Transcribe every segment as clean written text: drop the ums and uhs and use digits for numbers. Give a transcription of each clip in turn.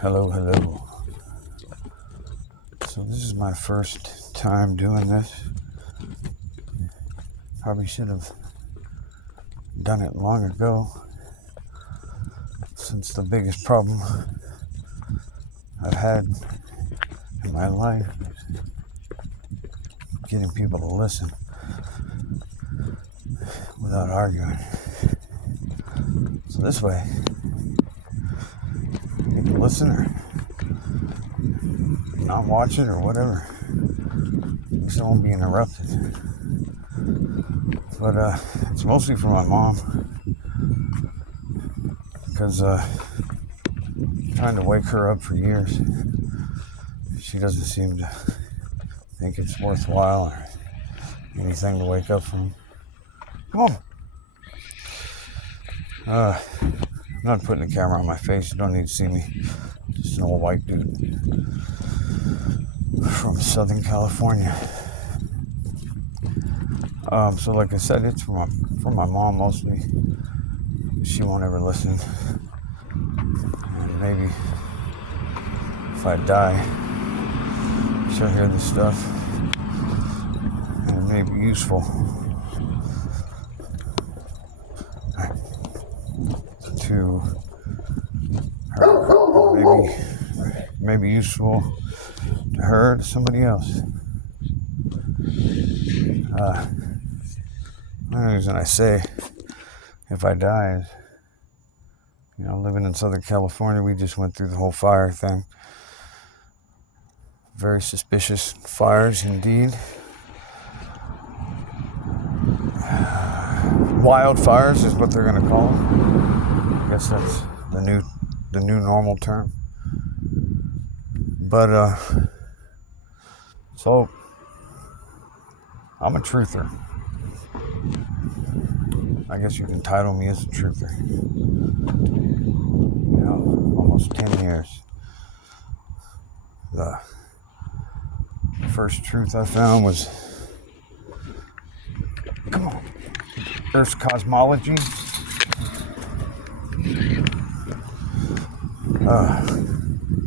Hello, hello. So this is my first time doing this. Probably should have done it long ago, since the biggest problem I've had in my life is getting people to listen without arguing. So this way, you can listen or not watch it or whatever. At least I won't be interrupted. But it's mostly for my mom, because I'm trying to wake her up for years. She doesn't seem to think it's worthwhile or anything to wake up from. Come on. I'm not putting the camera on my face. You don't need to see me. Just an old white dude from Southern California. So like I said, it's for my mom mostly. She won't ever listen. And maybe if I die, she'll hear this stuff and it may be useful to her. Maybe useful to her, to somebody else. The only reason I say if I die is, living in Southern California, we just went through the whole fire thing. Very suspicious fires indeed. Wildfires is what they're going to call them. I guess that's the new normal term. But so I'm a truther. I guess you can title me as a truther. Almost 10 years. The first truth I found was, come on, Earth's cosmology.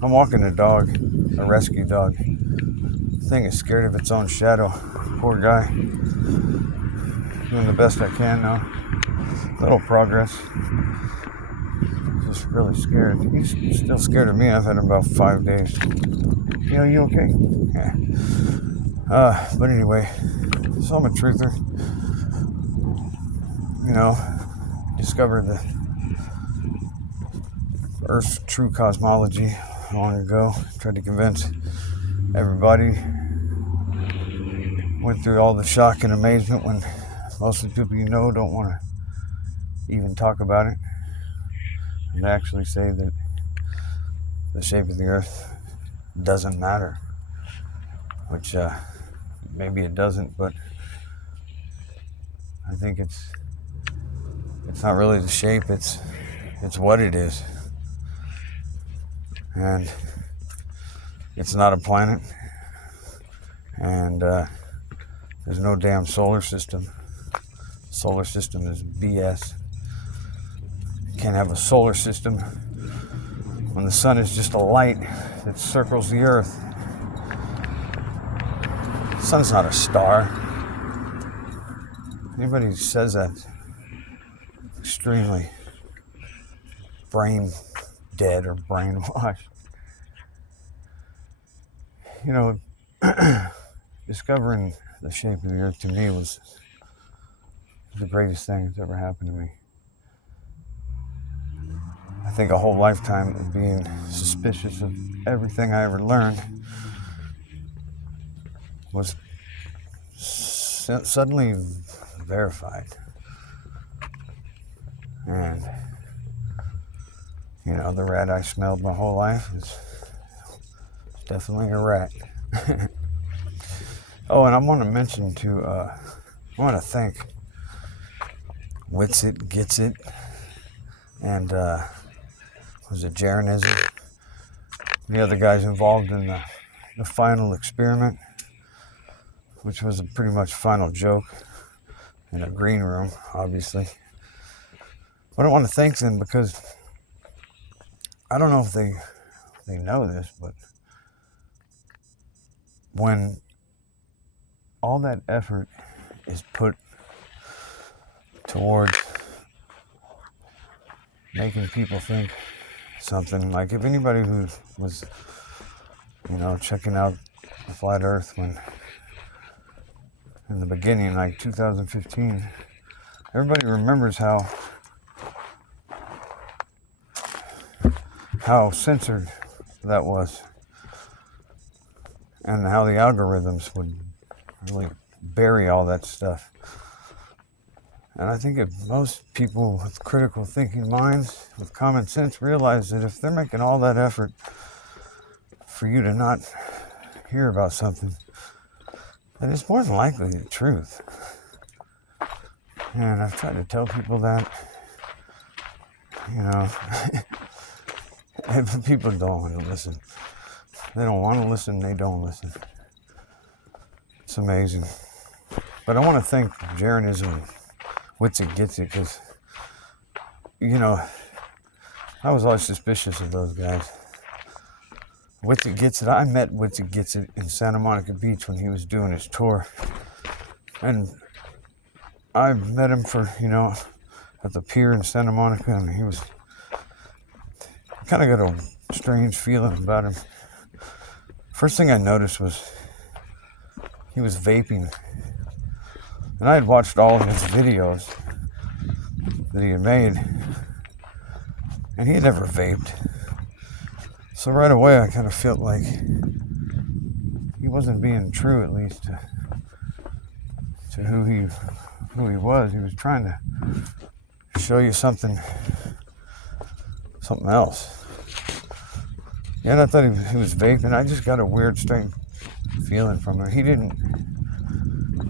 I'm walking a dog, a rescue dog. The thing is scared of its own shadow. Poor guy. Doing the best I can now. Little progress. Just really scared. He's still scared of me. I've had him about 5 days. You okay? Yeah. But anyway, so I'm a truther. Discovered the Earth's true cosmology long ago. Tried to convince everybody. Went through all the shock and amazement when most of the people don't want to even talk about it. And actually say that the shape of the Earth doesn't matter. Which maybe it doesn't, but I think it's not really the shape, it's what it is. And it's not a planet. And there's no damn solar system. Solar system is BS. You can't have a solar system when the sun is just a light that circles the Earth. The sun's not a star. Anybody who says that, extremely brain dead or brainwashed. Discovering the shape of the Earth to me was the greatest thing that's ever happened to me. I think a whole lifetime of being suspicious of everything I ever learned was suddenly verified. And, the rat I smelled my whole life is definitely a rat. Oh, and I want to mention I want to thank Witsit, Gets It, and was it Jaronism? The other guys involved in the final experiment, which was a pretty much final joke in a green room, obviously. But I want to thank them because I don't know if they they know this, but when all that effort is put towards making people think something, like if anybody who was, checking out the flat earth when in the beginning, like 2015, everybody remembers how censored that was, and how the algorithms would really bury all that stuff. And I think if most people with critical thinking minds, with common sense, realize that if they're making all that effort for you to not hear about something, then it's more than likely the truth. And I've tried to tell people that, if people don't want to listen. They don't want to listen, they don't listen. It's amazing. But I want to thank Jeranism and Witsit Gitsit, because, I was always suspicious of those guys. Witsit Gitsit, I met Witsit Gitsit in Santa Monica Beach when he was doing his tour. And I met him for, at the pier in Santa Monica, and he was kind of got a strange feeling about him. First thing I noticed was he was vaping. And I had watched all of his videos that he had made, and he had never vaped. So right away I kind of felt like he wasn't being true, at least to who he was. He was trying to show you something else. Yeah, and I thought he was vaping. I just got a weird, strange feeling from him.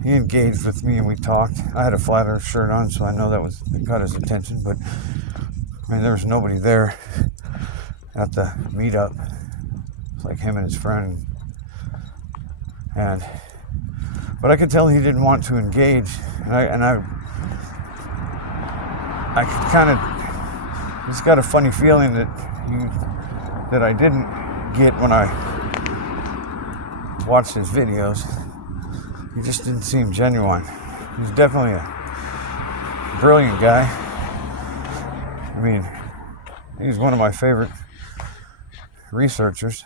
He engaged with me and we talked. I had a flat earth shirt on, so I know that got his attention, but there was nobody there at the meetup. It's like him and his friend. But I could tell he didn't want to engage, and I could kind of just got a funny feeling that I didn't get when I watched his videos. He just didn't seem genuine. He's definitely a brilliant guy. He's one of my favorite researchers,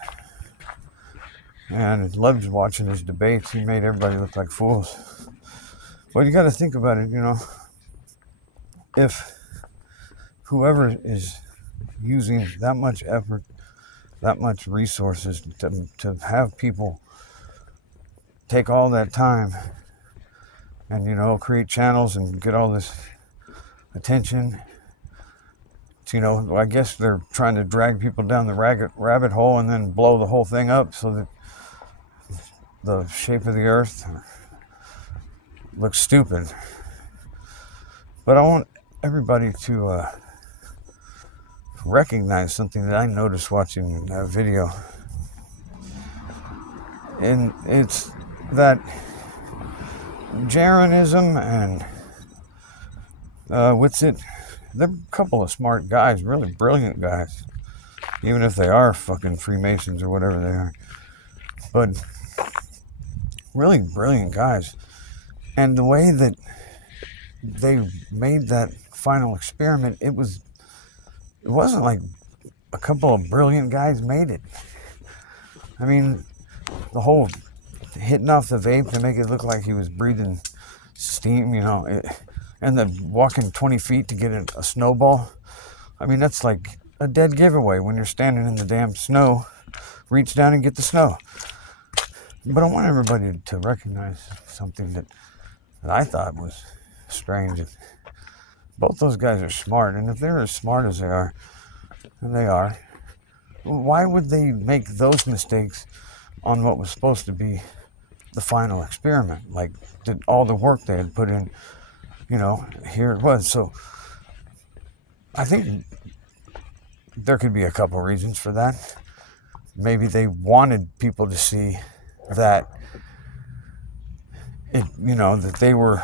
and I loved watching his debates. He made everybody look like fools. But you got to think about it, if whoever is using that much effort, that much resources to have people take all that time and, create channels and get all this attention, I guess they're trying to drag people down the rabbit hole and then blow the whole thing up so that the shape of the earth looks stupid. But I want everybody to recognize something that I noticed watching that video. And it's that Jeranism and Witsit, they're a couple of smart guys, really brilliant guys, even if they are fucking Freemasons or whatever they are. But really brilliant guys. And the way that they made that final experiment, it wasn't like a couple of brilliant guys made it. The whole hitting off the vape to make it look like he was breathing steam, and then walking 20 feet to get a snowball. That's like a dead giveaway when you're standing in the damn snow. Reach down and get the snow. But I want everybody to recognize something that I thought was strange. Both those guys are smart, and if they're as smart as they are, and they are, why would they make those mistakes on what was supposed to be the final experiment? Like, all the work they had put in, here it was. So I think there could be a couple reasons for that. Maybe they wanted people to see that that they were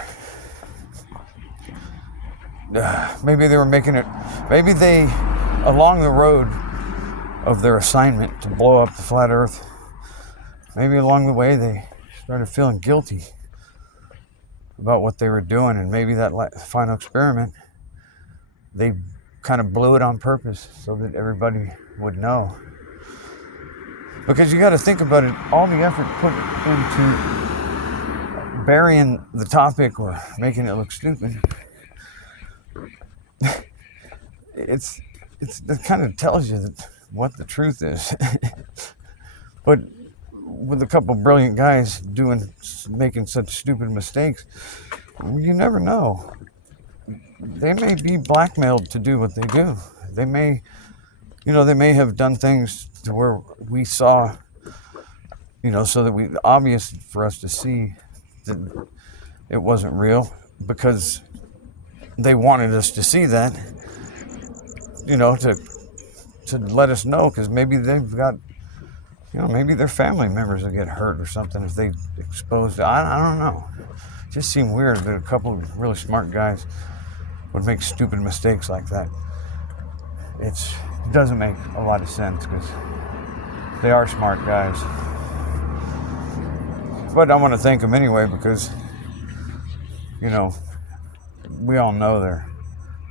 maybe they were making it, maybe they along the road of their assignment to blow up the flat earth, maybe along the way they started feeling guilty about what they were doing, and maybe that final experiment, they kind of blew it on purpose so that everybody would know. Because you got to think about it, all the effort put into burying the topic or making it look stupid, it kind of tells you what the truth is. But with a couple brilliant guys making such stupid mistakes, you never know. They may be blackmailed to do what they do. They may have done things to where we saw, so that obvious for us to see that it wasn't real, because they wanted us to see that, to let us know, because maybe they've got, maybe their family members will get hurt or something if they exposed it. I don't know. It just seemed weird that a couple of really smart guys would make stupid mistakes like that. It doesn't make a lot of sense, because they are smart guys. But I want to thank them anyway, because, we all know they're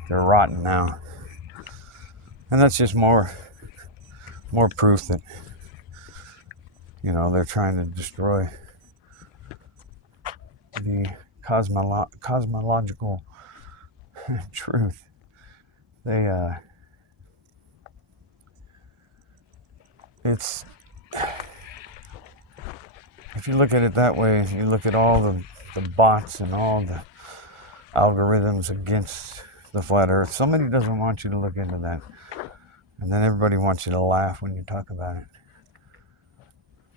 rotten now. And that's just more proof that, they're trying to destroy the cosmological truth. If you look at it that way, if you look at all the bots and all the algorithms against the flat earth, somebody doesn't want you to look into that. And then everybody wants you to laugh when you talk about it.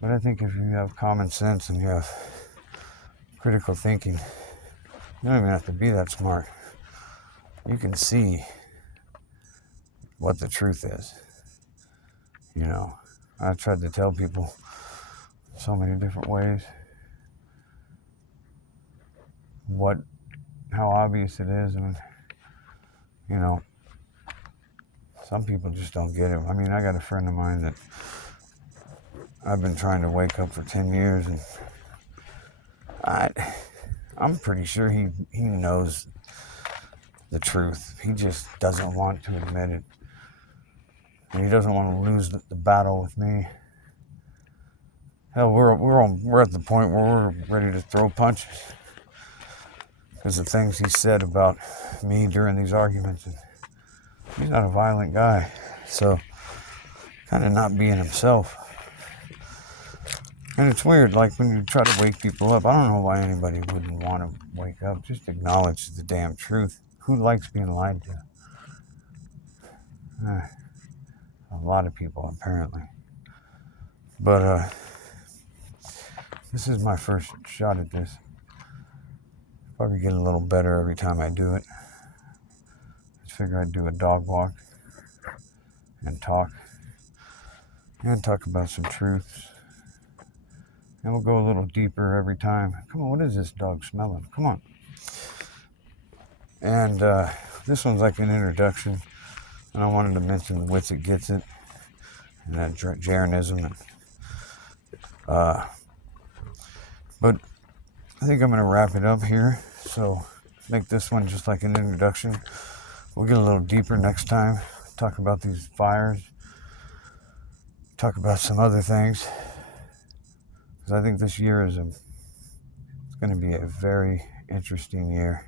But I think if you have common sense and you have critical thinking, you don't even have to be that smart. You can see what the truth is. I tried to tell people so many different ways how obvious it is, and some people just don't get it. I mean, I got a friend of mine that I've been trying to wake up for 10 years, and I'm pretty sure he knows the truth. He just doesn't want to admit it. And he doesn't want to lose the battle with me. Hell, we're at the point where we're ready to throw punches because the things he said about me during these arguments. And he's not a violent guy, so kind of not being himself. And it's weird, like when you try to wake people up, I don't know why anybody wouldn't want to wake up. Just acknowledge the damn truth. Who likes being lied to? A lot of people, apparently. But this is my first shot at this. Probably get a little better every time I do it. Just figure I'd do a dog walk and talk about some truths. And we'll go a little deeper every time. Come on, what is this dog smelling? Come on. And this one's like an introduction. And I wanted to mention the Wits It Gets It and that Jeranism. But I think I'm going to wrap it up here. So make this one just like an introduction. We'll get a little deeper next time. Talk about these fires. Talk about some other things. Because I think this year it's going to be a very interesting year.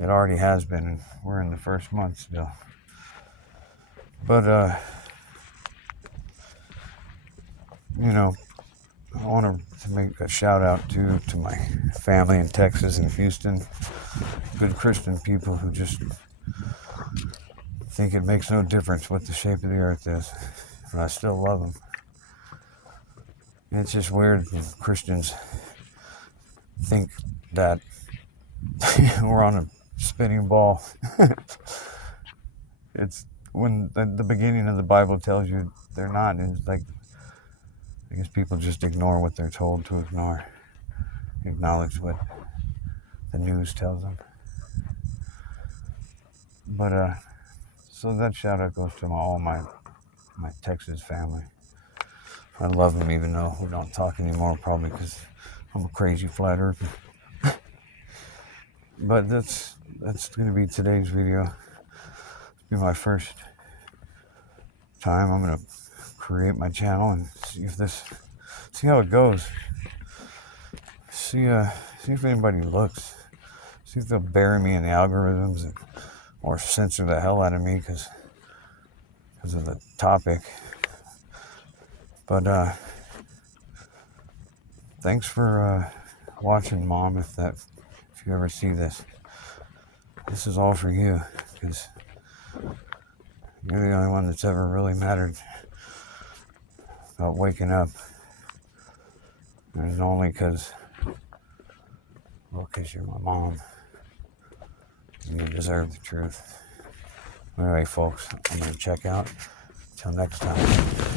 It already has been, and we're in the first month still. But, I want to make a shout out to my family in Texas and Houston. Good Christian people who just think it makes no difference what the shape of the earth is. And I still love them. And it's just weird when Christians think that we're on a spinning ball. It's when the beginning of the Bible tells you they're not. And it's like, I guess people just ignore what they're told to ignore. Acknowledge what the news tells them. But, so that shout out goes to all my my Texas family. I love them even though we don't talk anymore, probably because I'm a crazy flat earther. But that's going to be today's video. It'll be my first time. I'm going to create my channel and see how it goes. See if anybody looks. See if they'll bury me in the algorithms or censor the hell out of me because of the topic. But thanks for watching, Mom. If you ever see this is all for you, because you're the only one that's ever really mattered about waking up. And it's only because you're my mom. You deserve the truth. Anyway, folks, I'm going to check out. Till next time.